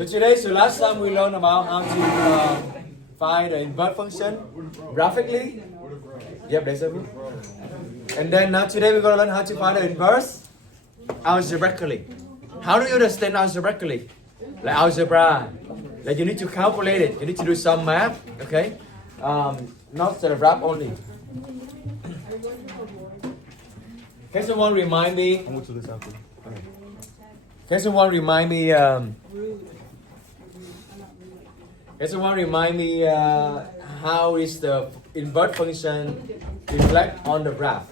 So today, last time we learned about how to find the invert function graphically. Yep, there's a And then now today we're going to learn how to find the inverse algebraically. How do you understand algebraically? Like algebra. Like you need to calculate it. You need to do some math. Okay. Not the graph only. Can someone remind me? Can someone remind me? Can someone remind me how is the invert function reflect on the graph?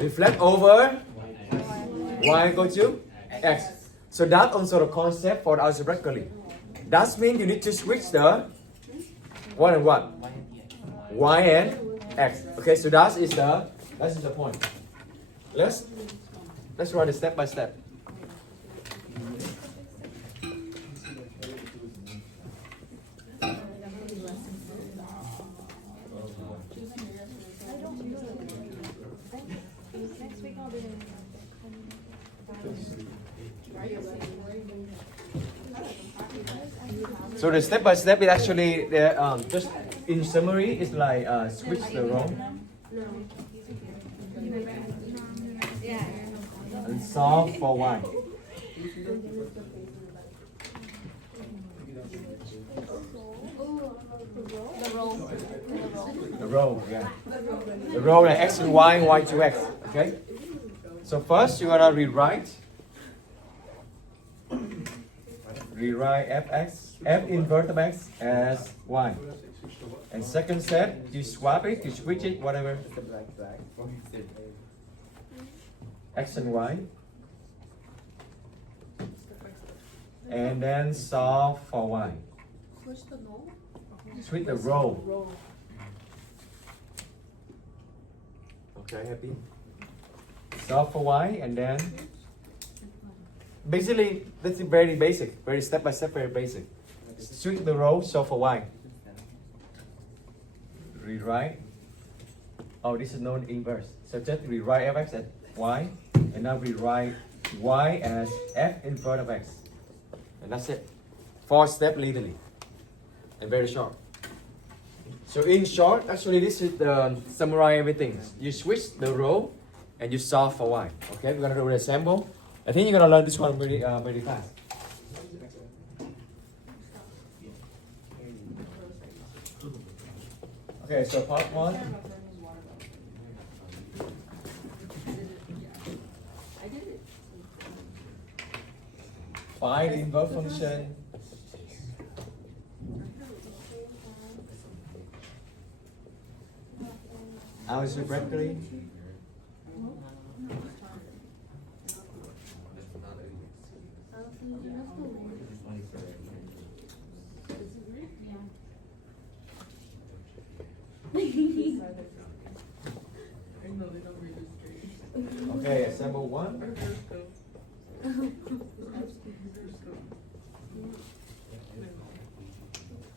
Reflect over y equal to x. So that's also the concept for algebraically. That means you need to switch the what and what? Y and x. Okay, so that is the point. Let's write it step by step. So the step by step is actually just in summary it's like switch the row and solve for y. The row, yeah. The row like x to y, y to x. Okay. So first you're gonna rewrite f invert of x as y. And second step, you swap it, you switch it, whatever. X and y. And then solve for y. Switch the row. Okay, happy? Solve for y and then basically, this is very basic, very step by step, very basic. Switch the row, solve for y. Rewrite. Oh, this is known inverse. So just rewrite fx as y, and now rewrite y as f invert of x. And that's it. 4 steps legally. And very short. So in short, actually this is the summarize everything. You switch the row and you solve for y. Okay, we're gonna do an example. I think you're gonna learn this one very fast. Okay, so part 1. Find the invert function. Algebraically. Okay, example 1.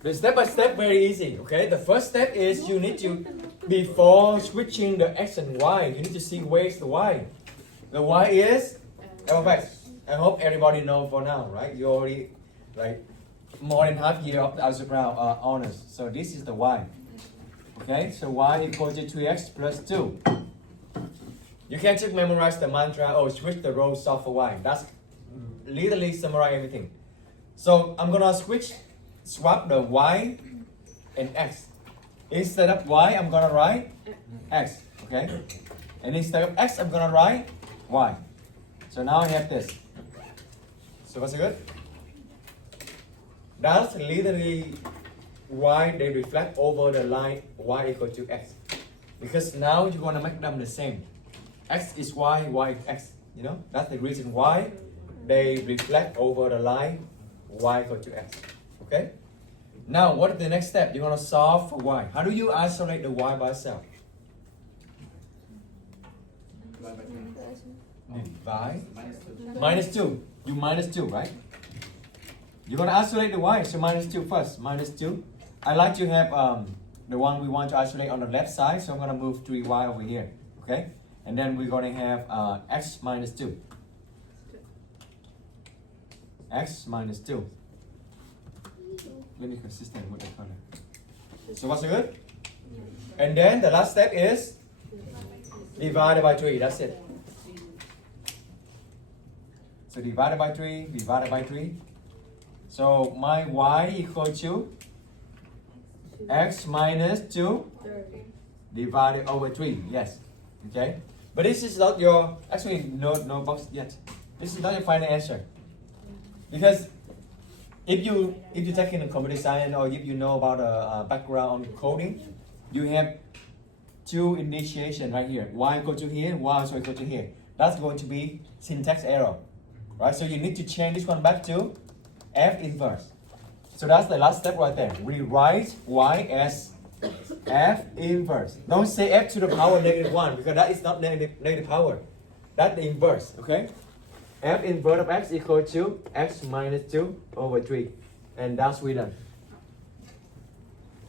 The step by step very easy. Okay, the first step is you need to, before switching the x and y, you need to see where's the y. The y is f of x. I hope everybody know for now, right? You already like more than half year of the algebra honors. So this is the y. Okay, so y equals to 2x plus 2. You can just memorize the mantra, oh, switch the row, solve for y. That's literally summarize everything. So I'm gonna swap the y and x. Instead of y, I'm gonna write x, okay? And instead of x, I'm gonna write y. So now I have this. So what's it good? That's literally why they reflect over the line y equal to x. Because now you want to make them the same. X is y, y is x. You know, that's the reason why they reflect over the line y equal to x. Okay? Now, what is the next step? You're going to solve for y. How do you isolate the y by itself? Divide. Minus 2. You minus 2, right? You're going to isolate the y, so minus 2 first. Minus 2. I like to have the one we want to isolate on the left side, so I'm going to move 3y over here. Okay? And then we're going to have x minus 2. x minus 2. Let me consistent with the color. So what's good? And then the last step is divided by 3. That's it. So divided by 3, divided by 3. So my y equal to x minus 2 divided over 3. Yes. Okay. But this is not your, actually no box yet. This is not your final answer. Because if you take in a computer science or if you know about a background on coding, you have two initiation right here. Y equal to here, y also equal to here. That's going to be syntax error. Right? So you need to change this one back to f inverse. So that's the last step right there. Rewrite y as f inverse. Don't say f to the power negative 1 because that is not negative power. That's the inverse, okay? F inverse of x equal to x minus 2 over 3. And that's we done.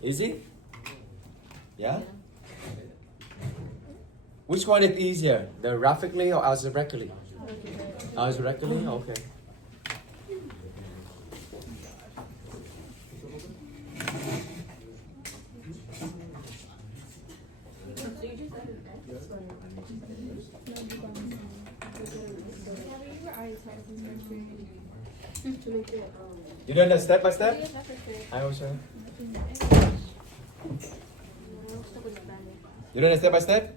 Easy? Yeah? Which one is easier? The graphically or algebraically? Algebraically? Okay. You done that step by step? I also. You done that step by step?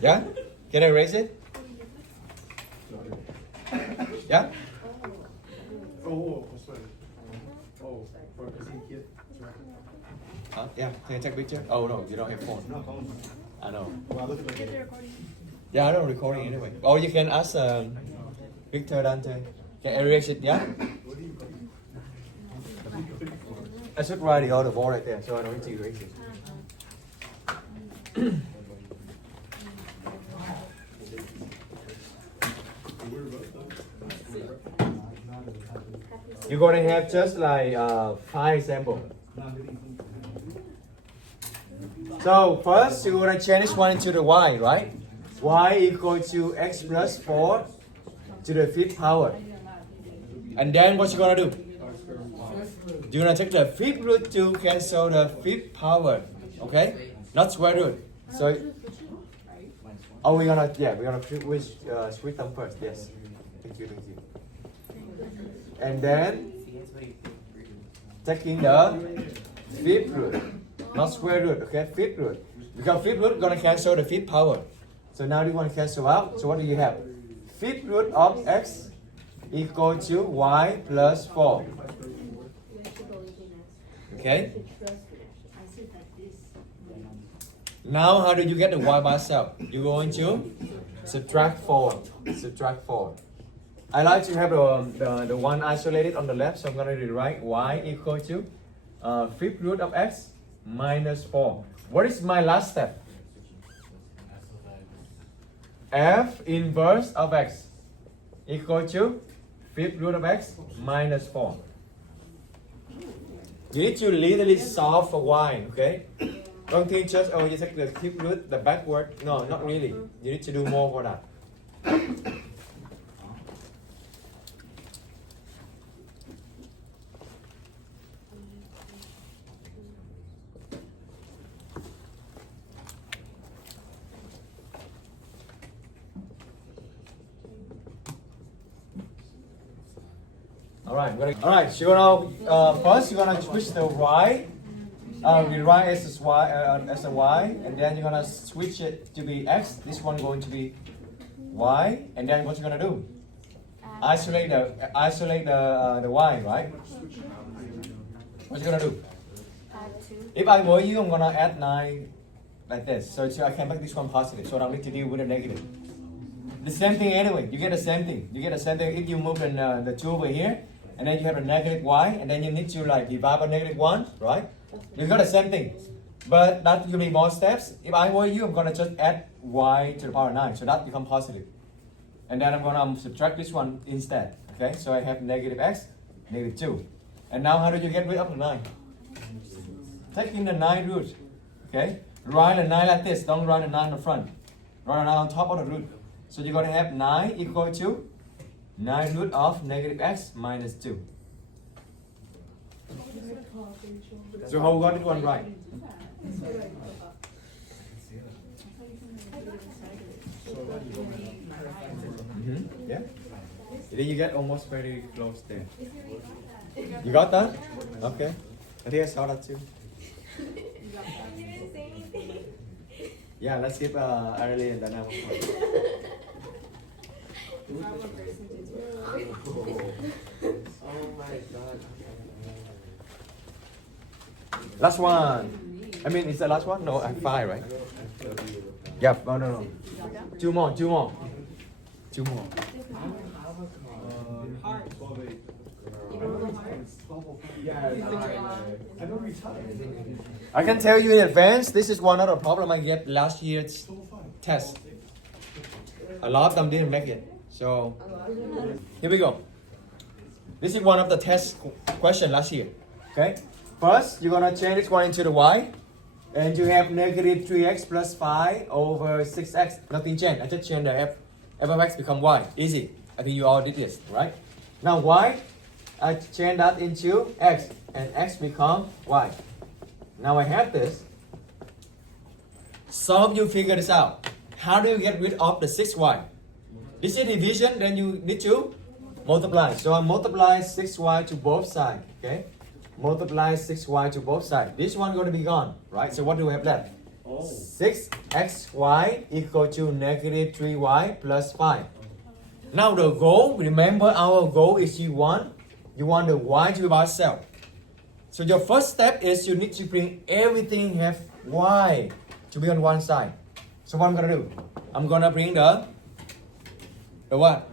Yeah? Can I erase it? Yeah? Oh, sorry. Oh, for a kid. Yeah, can I take a picture? Oh no, you don't have phone. No phone. I know. Well, look at the recording. Yeah, I don't recording anyway. Or you can ask Victor Dante. Can I erase it? Yeah? I should write it on the wall right there so I don't need to erase it. You're going to have just like 5 examples. So first you're going to change this one into the y, right? Y equal to x plus 4 to the 5th power. And then what you're going to do? You're going to take the 5th root to cancel the 5th power. Okay? Not square root. So, oh, we're going to switch them first. Yes. Thank you. And then taking the 5th root, not square root, okay? 5th root. Because 5th root is going to cancel the 5th power. So now you want to cancel out. So what do you have? 5th root of x equal to y plus 4. Okay? Now how do you get the y by itself? You're going to subtract 4. Subtract 4. I like to have the one isolated on the left, so I'm going to rewrite y equal to 5th root of x minus 4. What is my last step? F inverse of x equal to 5th root of x minus 4. You need to literally solve for y, okay? Don't think just, oh, you take the 5th root, the backward. No, not really. You need to do more for that. Alright, so you're gonna first you're gonna switch the y, rewrite as a y, and then you're gonna switch it to be x. This one going to be y, and then what you're gonna do? Isolate the y, right? What you gonna do? If I were you, I'm gonna add 9 like this, so I can make this one positive, so I don't need to deal with the negative. The same thing anyway. You get the same thing. If you move the 2 over here. And then you have a negative y, and then you need to like divide by negative 1, right? You got the same thing. But that will be more steps. If I were you, I'm gonna just add y to the power 9, so that becomes positive. And then I'm gonna subtract this one instead. Okay, so I have negative x, negative 2. And now how do you get rid of the 9? Taking the 9 root. Okay? Write the 9 like this, don't write the 9 in the front. Write the 9 on top of the root. So you're gonna have 9 equal to 9 root of negative x minus 2. So how we got this one right? Yeah. Then you get almost very close there. You got that? Okay. I think I saw that too. Yeah, let's give Arely and Dana one point. Oh my god. Last one. I mean, is the last one? No, I have 5, right? Yeah. No. 2 more. 2 more. I can tell you in advance, this is one of the problem I get last year's test. A lot of them didn't make it. So, here we go. This is one of the test question last year. Okay? First, you're going to change this one into the y. And you have negative 3x plus 5 over 6x. Nothing changed. I just changed the f of x become y. Easy. I think you all did this, right? Now y, I change that into x. And x become y. Now I have this. Some of you figure this out. How do you get rid of the 6y? This is division, then you need to multiply. So I multiply 6y to both sides. Okay? Multiply 6y to both sides. This one going to be gone, right? So what do we have left? 6xy equal to negative 3y plus 5. Now the goal, remember our goal is you want the y to be by itself. So your first step is you need to bring everything have y to be on one side. So what I'm going to do? I'm going to bring the what?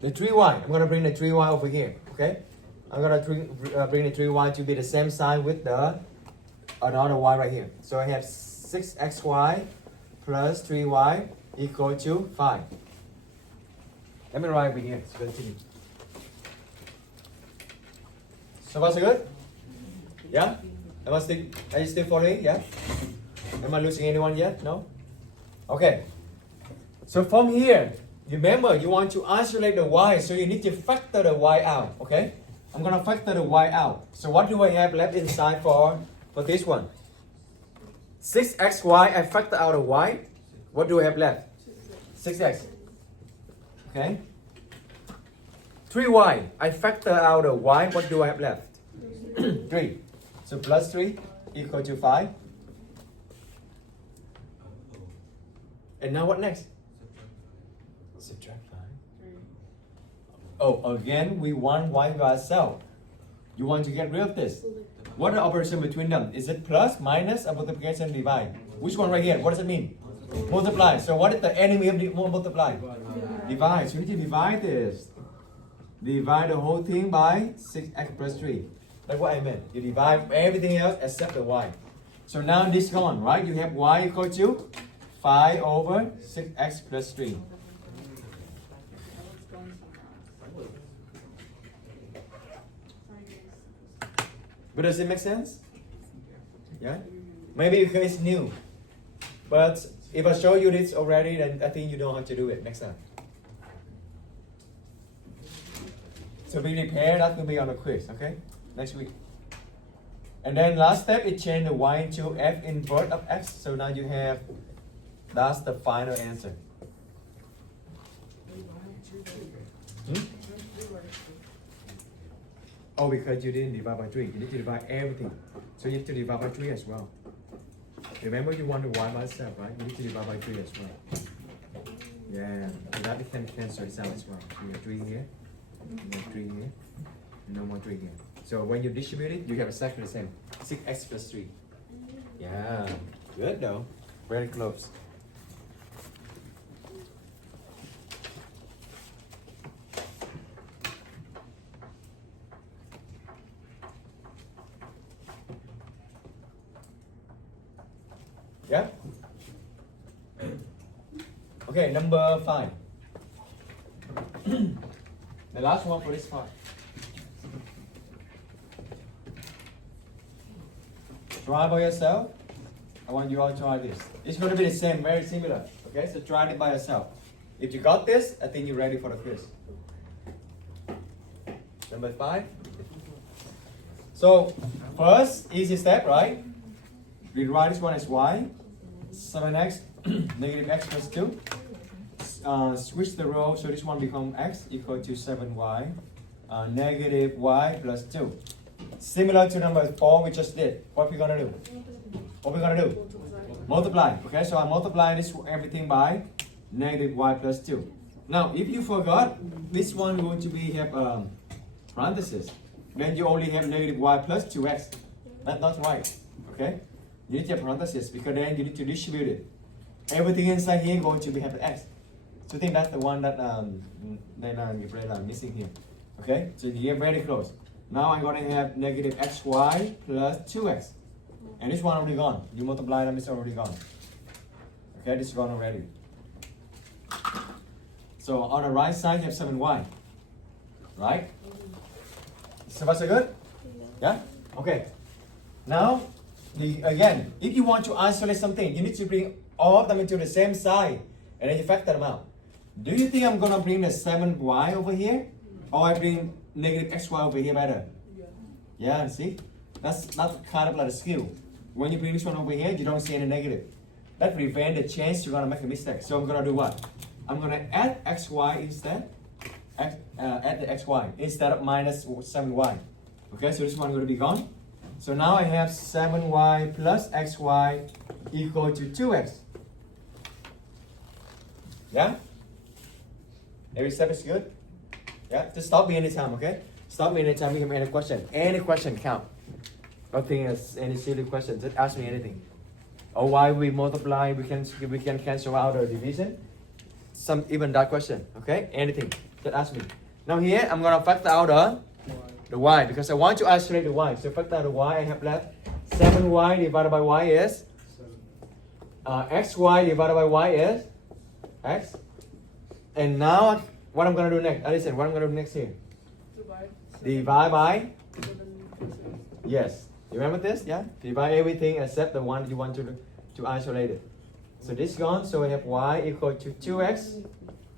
The 3y. I'm going to bring the 3y over here, okay? I'm going to bring the 3y to be the same sign with the another y right here. So I have 6xy plus 3y equal to 5. Let me write over here. So continue. So far so good? Yeah? Are you still following? Yeah? Am I losing anyone yet? No? Okay. So from here, remember you want to isolate the y, so you need to factor the y out. Okay? I'm gonna factor the y out. So what do I have left inside for this one? 6xy, I factor out a y. What do I have left? 6x. Okay? 3y, I factor out a y. What do I have left? 3. So plus 3 equal to 5. And now what next? Subtract 5. Oh, again, we want y by itself. You want to get rid of this. What are the operation between them? Is it plus, minus, or multiplication, divide? Which one right here? What does it mean? Multiply. So what is the enemy of the multiply? Divide. So you need to divide this. Divide the whole thing by 6x plus 3. That's what I meant. You divide everything else except the y. So now this gone, right? You have y equal to 5 over 6x plus 3. But does it make sense? Yeah? Maybe because it's new. But if I show you this already, then I think you know how to do it next time. So be prepared, that will be on the quiz, okay? Next week. And then last step is change the y into f inverse of x. So now you have, that's the final answer. Oh, because you didn't divide by 3. You need to divide everything. So you need to divide by 3 as well. Remember you want the y by itself, right? You need to divide by 3 as well. Yeah, so that it can cancel itself as well. So you have 3 here, you have 3 here, and no more 3 here. So when you distribute it, you have exactly the same. 6x plus 3. Yeah, good though. Very close. Yeah? Okay, number 5. The last one for this part. Try by yourself. I want you all to try this. It's going to be the same, very similar. Okay, so try it by yourself. If you got this, I think you're ready for the quiz. Number 5. So first easy step, right? Rewrite this one as y. 7x negative x plus 2. Switch the row, so this one become x equal to 7y negative y plus 2. Similar to number 4 we just did. What we're gonna do? Multiply. Okay, so I multiply this everything by negative y plus 2. Now, if you forgot, this one going to be have parenthesis. Then you only have negative y plus 2x. That's not right. Okay? You need to have parenthesis because then you need to distribute it. Everything inside here going to be have the x. So I think that's the one that you're missing here. Okay? So you're very close. Now I'm going to have negative xy plus 2x. And this one already gone. You multiply them, it's already gone. Okay, this is gone already. So on the right side you have 7y. Right? So far so good? Yeah? Okay. Now, again, if you want to isolate something, you need to bring all of them into the same side. And then you factor them out. Do you think I'm going to bring the 7y over here? Or I bring negative xy over here better? Yeah, see? That's kind of like a skill. When you bring this one over here, you don't see any negative. That prevents the chance you're going to make a mistake. So I'm going to do what? I'm going to add xy instead. Add the xy instead of minus 7y. Okay, so this one going to be gone. So now I have 7y plus xy equal to 2x. Yeah? Every step is good? Yeah? Just stop me anytime, okay? Stop me anytime you have any question. Any question count. Nothing as any silly question. Just ask me anything. Or why we multiply, we can cancel out the division. Some even that question. Okay? Anything. Just ask me. Now here I'm gonna factor out the y because I want to isolate the y. So factor out the y, I have left 7y divided by y is xy divided by y is x. And now what I'm gonna do next? Listen, what I'm gonna do next here? Divide by. Yes. You remember this? Yeah? Divide everything except the one you want to isolate it. So this is gone, so we have y equal to 2x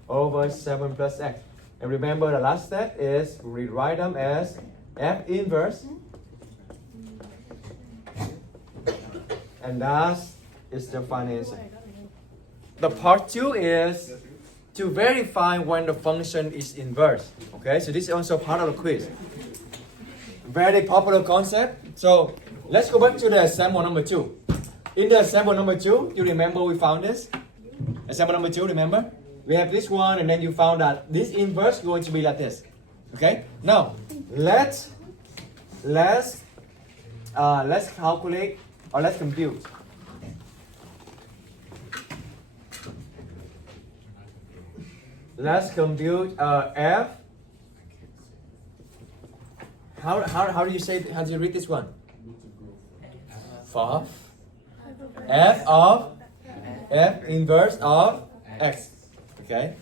over 7 plus x. And remember the last step is rewrite them as f inverse. And that is the final answer. The part 2 is to verify when the function is inverse. Okay, so this is also part of the quiz. Very popular concept. So let's go back to the example number 2. In the example number 2, you remember we found this? Example number 2, remember? We have this one and then you found that this inverse is going to be like this. Okay? Now, let's calculate or let's compute. Let's compute f. How do you say? How do you read this one? For f of f inverse of x. Okay.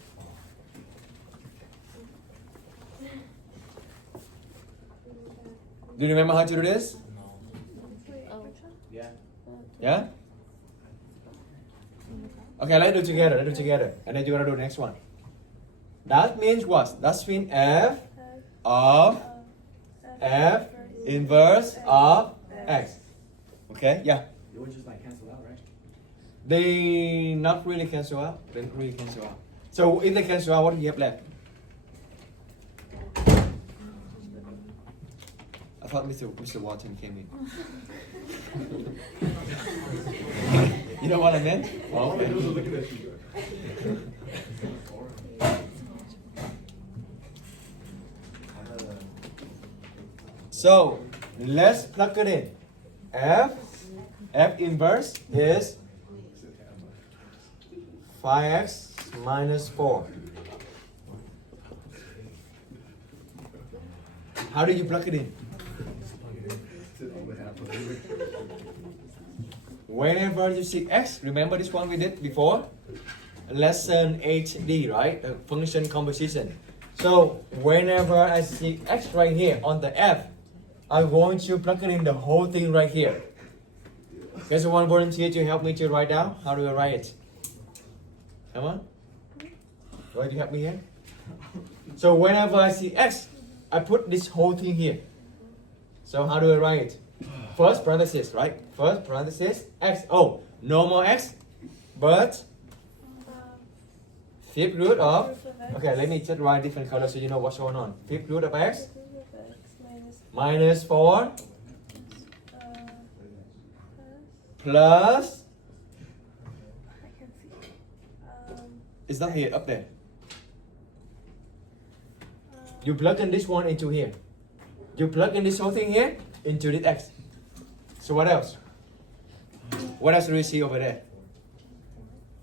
Do you remember how to do this? Yeah. Yeah. Okay, let's do together. Let's do together, and then you're gonna do the next one. That means what? That means f of f inverse of x. Okay, yeah. It would just like cancel out, right? They not really cancel out. They don't really cancel out. So if they cancel out, what do you have left? I thought Mr. Watson came in. You know what I meant? Oh, okay. So let's plug it in. F inverse is 5x minus 4. How do you plug it in? Whenever you see x, remember this one we did before? Lesson 8D, right? The function composition. So whenever I see x right here on the f, I'm going to plug it in the whole thing right here. There's one volunteer to help me to write down. How do I write it? Come on. Why do you help me here? So whenever I see x, I put this whole thing here. So how do I write it? First parenthesis, right? First parenthesis x. Oh, no more x, but fifth root of. Okay, let me just write different colors so you know what's going on. Fifth root of x minus 4 plus. It's not here, up there. You plug in this one into here. You plug in this whole thing here into this x. So what else? What else do we see over there?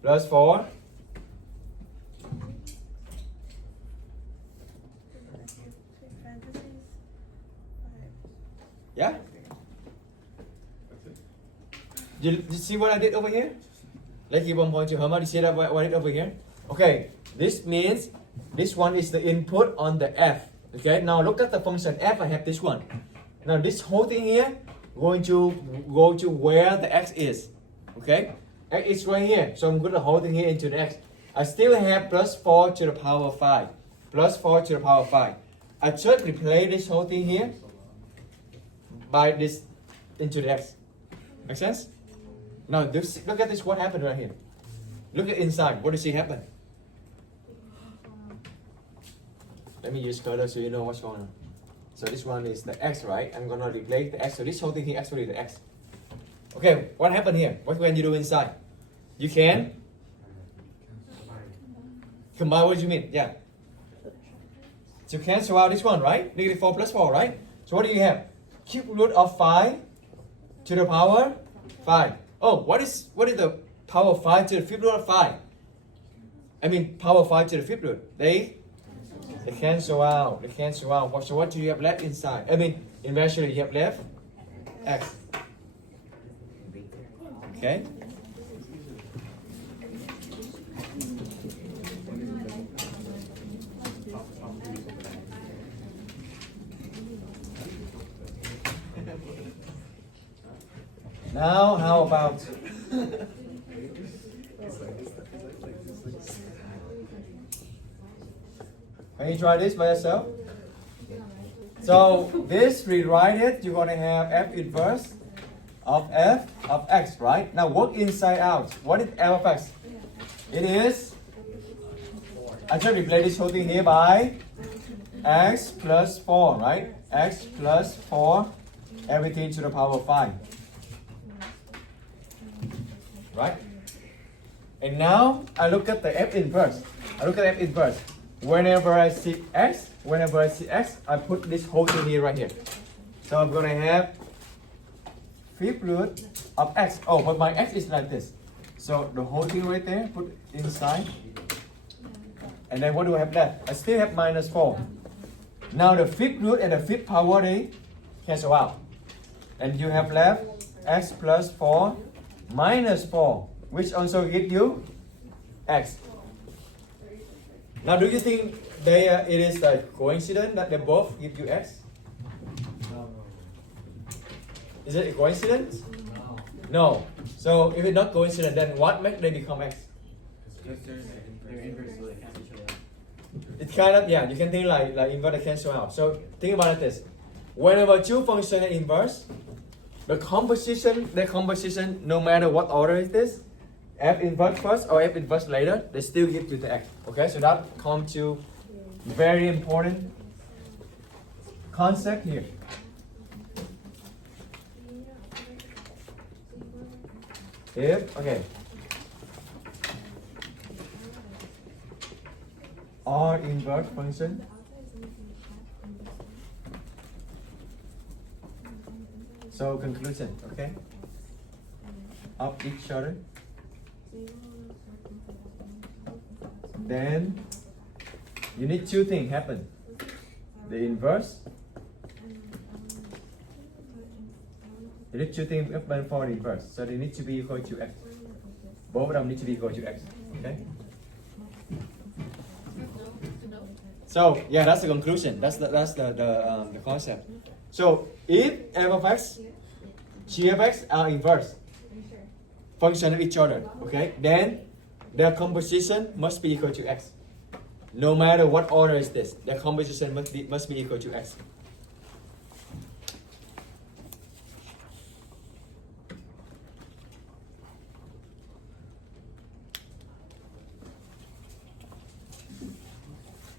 Plus 4. Yeah? You see what I did over here? Let's give 1 point to Herma. You see that what I did over here? Okay, this means this one is the input on the f. Okay, now look at the function f. I have this one. Now this whole thing here going to go to where the x is. Okay, x is right here. So I'm going to hold it here into the x. I still have plus 4 to the power 5. Plus 4 to the power 5. I just replace this whole thing here by this into the x. Make sense? Now look at this. What happened right here? Look at inside. What do you see happen? Let me use color so you know what's going on. So this one is the x, right? I'm gonna replace the x. So this whole thing here actually the x. Okay, what happened here? What can you do inside? You can combine. What do you mean? Yeah. So cancel out this one, right? Negative 4 plus 4, right? So what do you have? Cube root of 5 to the power 5. Oh, what is the power 5 to the fifth root of 5? I mean power 5 to the fifth root. They cancel out. They cancel out. So what do you have left inside? I mean, eventually you have left x. Okay. Now, how about can you try this by yourself? So this rewrite it, you're gonna have f inverse of f of x, right? Now work inside out. What is f of x? It is, I just replace this whole thing here by x plus 4, right? X plus 4, everything to the power 5. Right? And now I look at the f inverse. Whenever I see x, I put this whole thing here right here. So I'm gonna have fifth root of x. Oh, but my x is like this. So the whole thing right there, put inside. And then what do I have left? I still have minus 4. Now the fifth root and the fifth power, they cancel out. And you have left x plus 4 minus 4, which also gives you x. Now, do you think it is a coincidence that they both give you x? Is it a coincidence? No. So, if it's not coincidence, then what makes they become x? They're inverse, so they cancel each other out. It's kind of, yeah, you can think like inverse cancel out. So, think about it this. Whenever two functions are inverse, the composition, no matter what order it is, f inverse first or f inverse later, they still give you the x. Okay, so that comes to very important concept here. If, okay, R inverse function so conclusion, okay, of each other, then you need two things happen. The inverse, you need two things happen for the inverse. So they need to be equal to x. Both of them need to be equal to x. Okay. So yeah, that's the conclusion. That's the concept. So if f of x, g of x are inverse function of each other, okay, then their composition must be equal to x. No matter what order is this, the composition must be equal to x.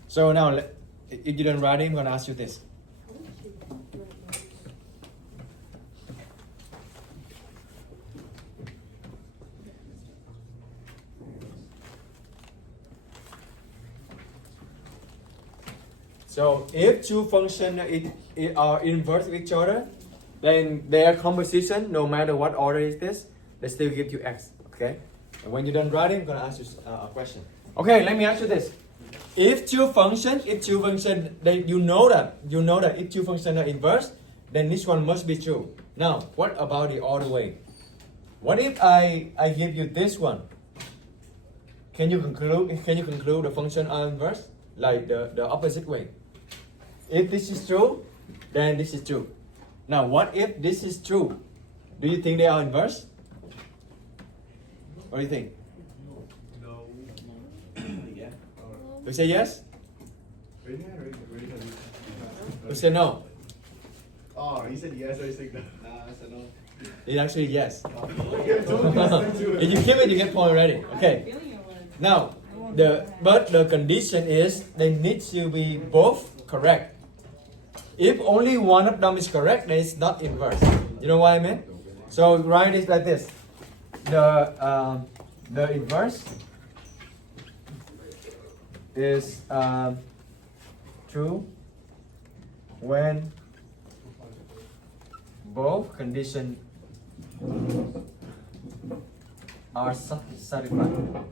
So now, if you don't write it, I'm gonna ask you this. So if two functions are inverse of each other, then their composition, no matter what order is this, they still give you x. Okay. And when you're done writing, I'm gonna ask you a question. Okay, let me ask you this: if two functions, you know that if two functions are inverse, then this one must be true. Now, what about the other way? What if I give you this one? Can you conclude the function are inverse, like the opposite way? If this is true, then this is true. Now, what if this is true? Do you think they are inverse? What do you think? No. Yeah. You say yes? You You say no? Oh, he said yes, I said no. I said no. It's actually yes. Oh. If you keep it, you get point already. Okay. Now, but the condition is they need to be both correct. If only one of them is correct, then it's not inverse. You know what I mean? So write it like this: the inverse is true when both conditions are satisfied.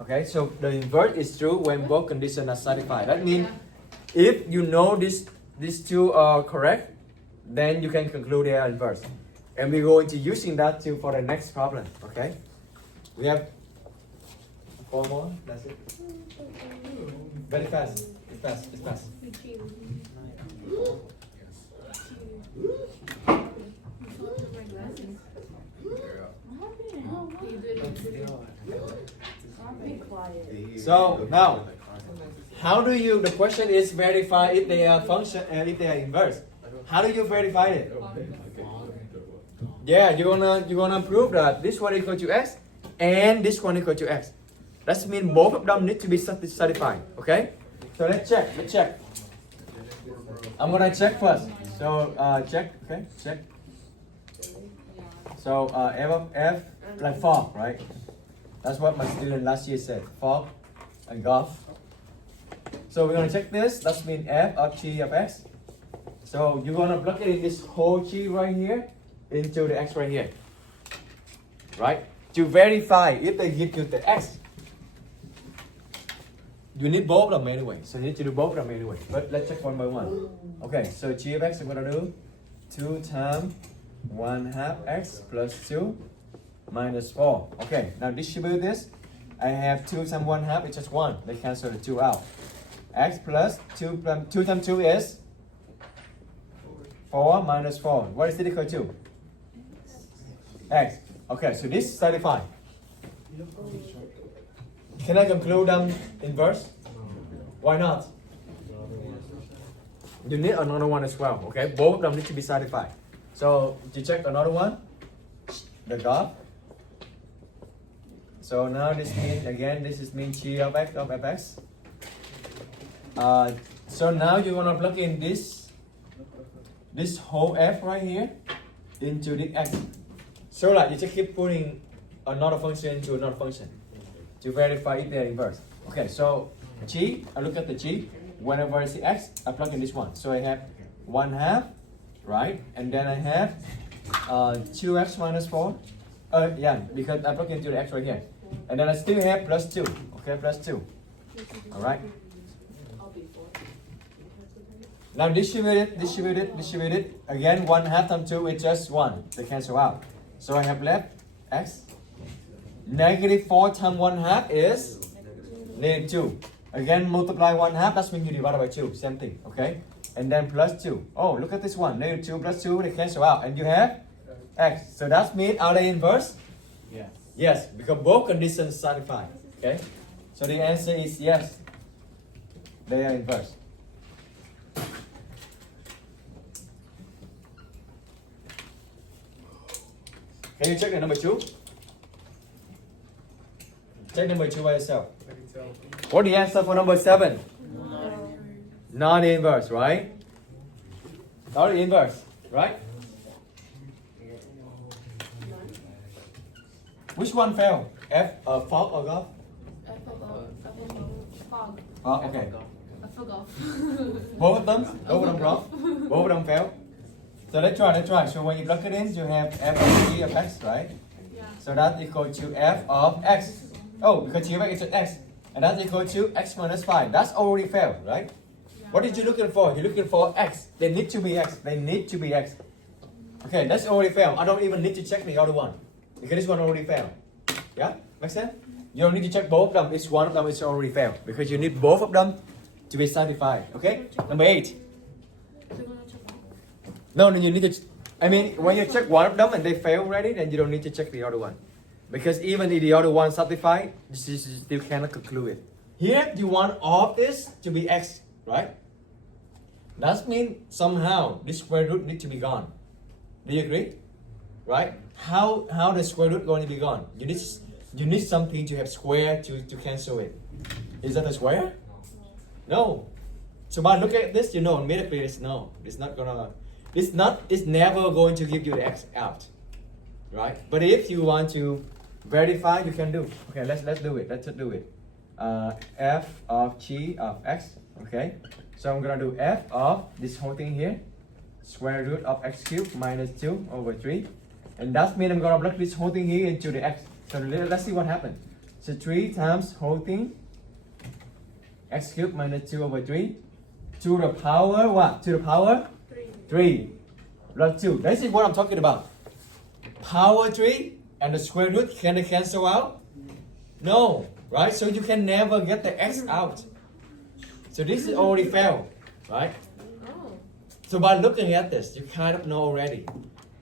Okay, so the inverse is true when both conditions are satisfied. That means if you know these two are correct, then you can conclude they are inverse. And we're going to using that too for the next problem. Okay, we have 4 more. That's it. Very fast. It's fast. It's fast. So now, how do you? The question is verify if they are function and if they are inverse. How do you verify it? Yeah, you're gonna prove that this one equal to x and this one equal to x. That means both of them need to be satisfied. Okay. So let's check. Let's check. I'm gonna check first. So check. Okay, check. So f of f like fork, right? That's what my student last year said. Fork and golf. So we're gonna check this. That means f of g of x. So you're gonna plug it in this whole g right here into the x right here, right? To verify if they give you the x. You need both of them anyway, so you need to do both of them anyway. But let's check one by one. Okay, so g of x I'm gonna do 2 times 1/2 x plus 2 minus 4. Okay, now distribute this. I have 2 times 1/2, it's just 1. They cancel the 2 out. X plus 2 times 2 is 4 minus 4. What is it equal to? X. Okay, so this is satisfied. Can I conclude them inverse? Why not? You need another one as well, okay? Both of them need to be satisfied. So, to check another one, the graph. So now this means, again, this is mean g of x of fx. So now you're gonna plug in this whole f right here into the x. So like you just keep putting another function into another function to verify if they're inverse. Okay, so g, I look at the g. Whenever I see x, I plug in this one. So I have 1/2, right? And then I have 2x minus 4. Yeah, because I plug into the x right here. And then I still have plus 2. Okay, plus 2. Alright. Now distribute it. Again, 1/2 times 2 is just 1. They cancel out. So I have left x. Negative 4 times 1/2 is negative 2. Again, multiply 1/2, that means you divide by 2. Same thing, okay? And then plus 2. Oh, look at this one. Negative 2 plus 2, they cancel out. And you have x. So that means, are they inverse? Yes. Yes, because both conditions satisfy. Okay, so the answer is yes. They are inverse. Can you check the number 2? Check number 2 by yourself. What the answer for number 7? Not inverse, right? Not inverse, right? Which one fell? Fog or golf? Fog. Oh, okay. I forgot. Both of them? Both of them wrong? Both of them fell? So let's try. So when you plug it in, you have f of g of x, right? Yeah. So that's equal to f of x. Oh, because g of x is x. And that's equal to x minus 5. That's already failed, right? Yeah. What did you looking for? You're looking for x. They need to be x. They need to be x. Okay, that's already failed. I don't even need to check the other one. Because this one already failed. Yeah? Make sense? You don't need to check both of them. It's one of them is already failed. Because you need both of them to be satisfied. Okay? Number 8. No, you need to. I mean, when you check one of them and they fail already, then you don't need to check the other one. Because even if the other one satisfied, you still cannot conclude it. Here, you want all of this to be x, right? That means somehow this square root needs to be gone. Do you agree? Right? How the square root going to be gone? You need something to have square to cancel it. Is that a square? No. So by looking at this, you know immediately it's no. It's not gonna. It's never going to give you the x out, right? But if you want to verify, you can do. Okay, let's do it. Let's do it. F of g of x. Okay, so I'm gonna do f of this whole thing here, square root of x cubed minus 2 over 3, and that means I'm gonna plug this whole thing here into the x. So let's see what happens. So 3 times whole thing x cubed minus 2 over 3 to the power what? To the power 3 plus 2. This is what I'm talking about. Power 3 and the square root, can they cancel out? No, right? So you can never get the x out. So this is already failed, right? Oh. So by looking at this, you kind of know already.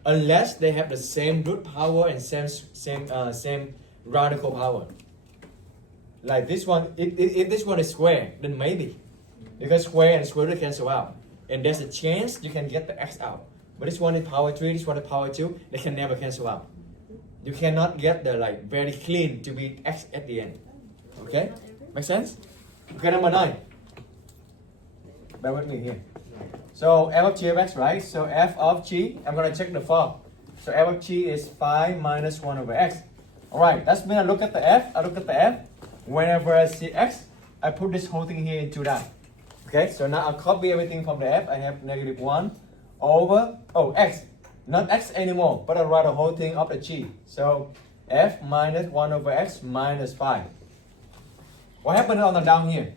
Unless they have the same root power and same radical power. Like this one, if this one is square, then maybe. Because square and square root cancel out. And there's a chance you can get the x out. But this one is power 3, this one is power 2, they can never cancel out. You cannot get the like very clean to be x at the end. Okay? Make sense? Okay, number 9. Bear with me here. So f of g of x, right? So f of g, I'm gonna check the form. So f of g is 5 minus 1 over x. Alright, that's mean I look at the f. Whenever I see x, I put this whole thing here into that. Okay, so now I'll copy everything from the f. I have negative 1 over, x. Not x anymore, but I'll write the whole thing of the g. So f minus 1 over x minus 5. What happened on the down here?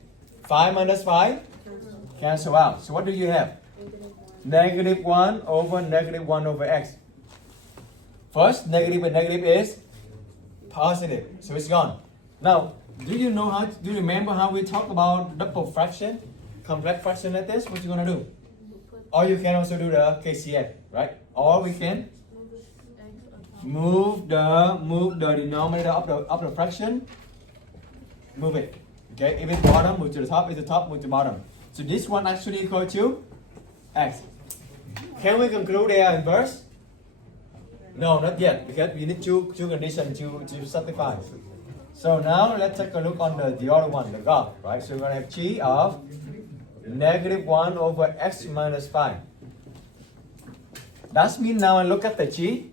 5 minus 5? Cancel out. So what do you have? Negative 1 over x. First, negative and negative is positive. So it's gone. Now, do you remember how we talked about double fraction? Complex fraction like this, what you gonna do? Or you can also do the KCF, right? Or we can move the denominator of the fraction. Move it. Okay, if it's bottom, move to the top. If it's the top, move to bottom. So this one actually equal to x. Can we conclude they are inverse? No, not yet, because we need two conditions to satisfy. So now let's take a look on the other one, the graph, right? So we're gonna have g of negative 1 over x minus 5. That means now I look at the g,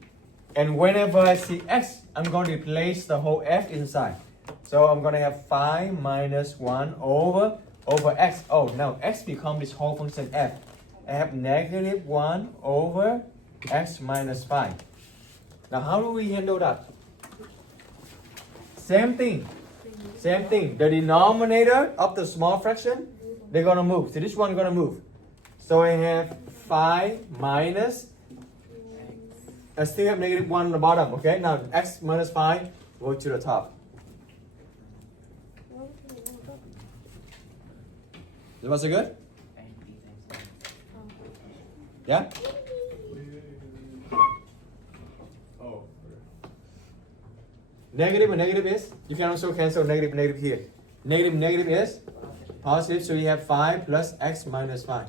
and whenever I see x, I'm going to replace the whole f inside. So I'm going to have 5 minus 1 over x. Oh, now x becomes this whole function f. I have negative 1 over x minus 5. Now how do we handle that? Same thing. The denominator of the small fraction, they're going to move. So this one is going to move. So I have 5 minus, I still have negative 1 on the bottom. Okay, now x minus 5 go to the top. Was it good? Yeah? Negative and negative is? You can also cancel negative and negative here. Negative and negative is? Positive, so you have 5 plus x minus 5.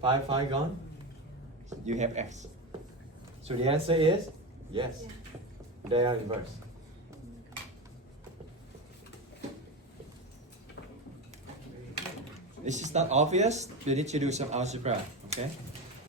5 gone. You have x. So the answer is yes. They are inverse. This is not obvious. You need to do some algebra, okay?